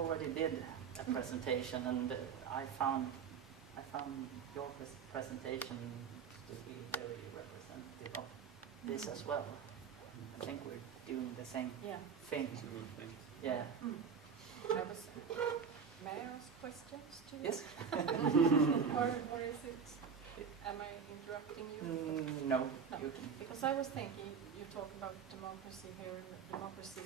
already did a presentation, and I found your presentation to be very representative of this as well. I think we're doing the same thing. Yeah. May I ask questions to you? Yes. or is it? Am I interrupting you? No. You can. Because I was thinking, you talk about democracy here, and democracy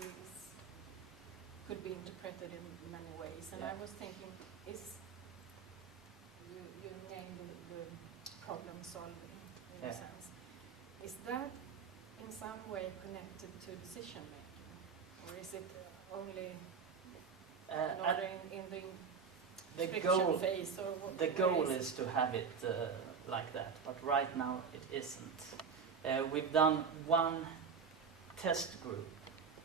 could be interpreted in many ways. And I was thinking, you named the problem solving in a sense. Is that in some way connected to decision making, or is it only in the friction phase? Or what, the goal is to have it like that, but right now it isn't. We've done one test group,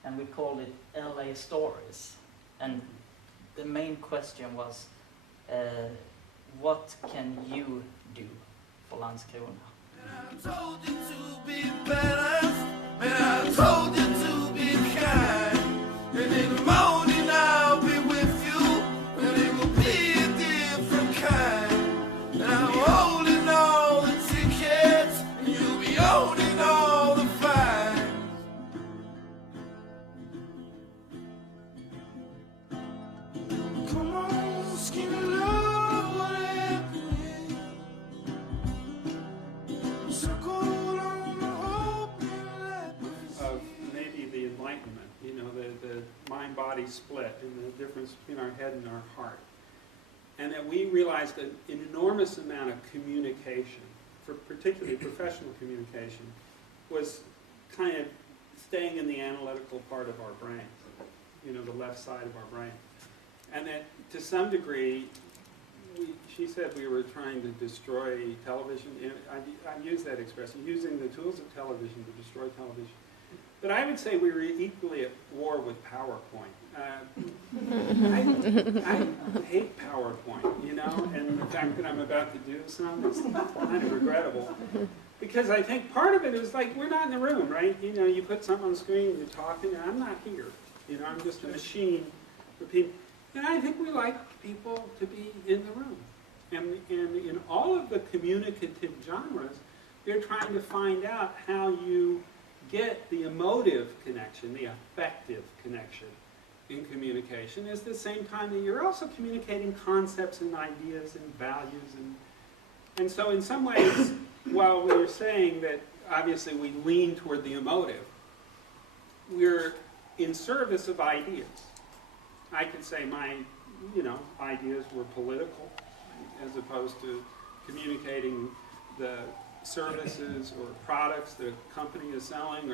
and we called it LA Stories. And the main question was, what can you do for Landskrona? I told you to be balanced, and I told you to be kind. And in the morning I'll be with you, and it will be a different kind. And I'm holding all the tickets, and you'll be owning all the fines. Come on, skinny love, what happened? Circle on the hope of maybe the enlightenment, you know, the mind-body split and the difference between our head and our heart. And that we realized that an enormous amount of communication, for particularly professional communication, was kind of staying in the analytical part of our brain, you know, the left side of our brain. And that to some degree, she said we were trying to destroy television. I use that expression, using the tools of television to destroy television. But I would say we were equally at war with PowerPoint. I hate PowerPoint, you know, and the fact that I'm about to do some is kind of regrettable. Because I think part of it is like, we're not in the room, right? You know, you put something on the screen, you're talking, and I'm not here. You know, I'm just a machine for people. And I think we like people to be in the room. And in all of the communicative genres, they're trying to find out how you get the emotive connection, the affective connection in communication, at the same time that you're also communicating concepts and ideas and values. And so in some ways, while we were saying that obviously we lean toward the emotive, we're in service of ideas. I could say my, you know, ideas were political as opposed to communicating the services or products the company is selling.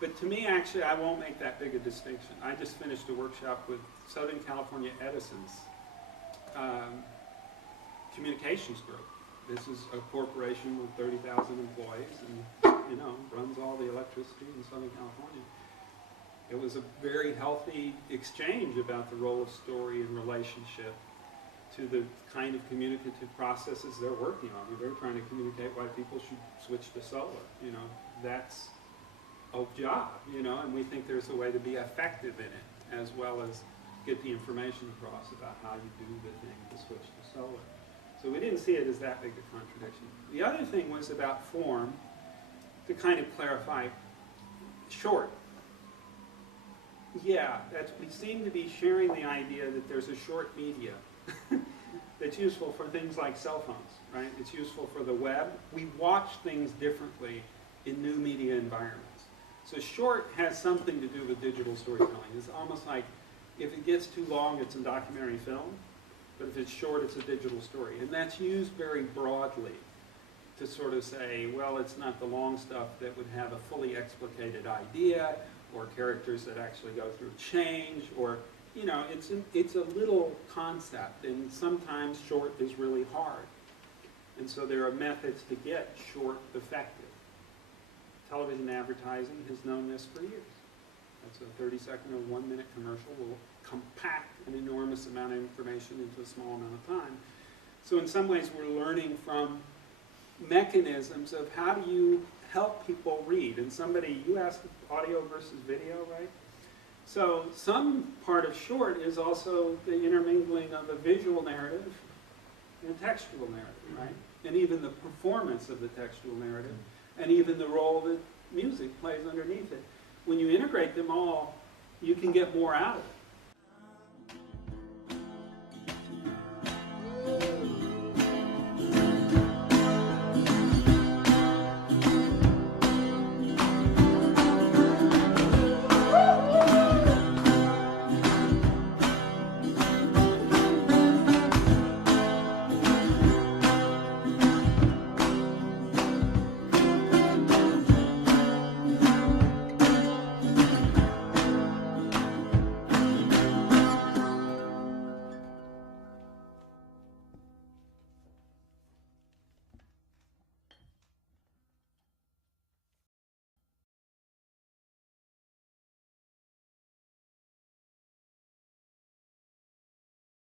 But to me, actually, I won't make that big a distinction. I just finished a workshop with Southern California Edison's communications group. This is a corporation with 30,000 employees and, you know, runs all the electricity in Southern California. It was a very healthy exchange about the role of story and relationship to the kind of communicative processes they're working on. They're trying to communicate why people should switch to solar. You know, that's a job, you know, and we think there's a way to be effective in it, as well as get the information across about how you do the thing to switch to solar. So we didn't see it as that big a contradiction. The other thing was about form, to kind of clarify, short. Yeah, we seem to be sharing the idea that there's a short media that's useful for things like cell phones, right? It's useful for the web. We watch things differently in new media environments. So short has something to do with digital storytelling. It's almost like if it gets too long, it's a documentary film, but if it's short, it's a digital story. And that's used very broadly to sort of say, well, it's not the long stuff that would have a fully explicated idea, or characters that actually go through change, or, you know, it's a little concept, and sometimes short is really hard. And so there are methods to get short effective. Television advertising has known this for years. That's a 30-second or 1-minute commercial will compact an enormous amount of information into a small amount of time. So in some ways we're learning from mechanisms of how do you help people read. And you asked audio versus video, right? So some part of short is also the intermingling of a visual narrative and a textual narrative, right? And even the performance of the textual narrative, and even the role that music plays underneath it. When you integrate them all, you can get more out of it.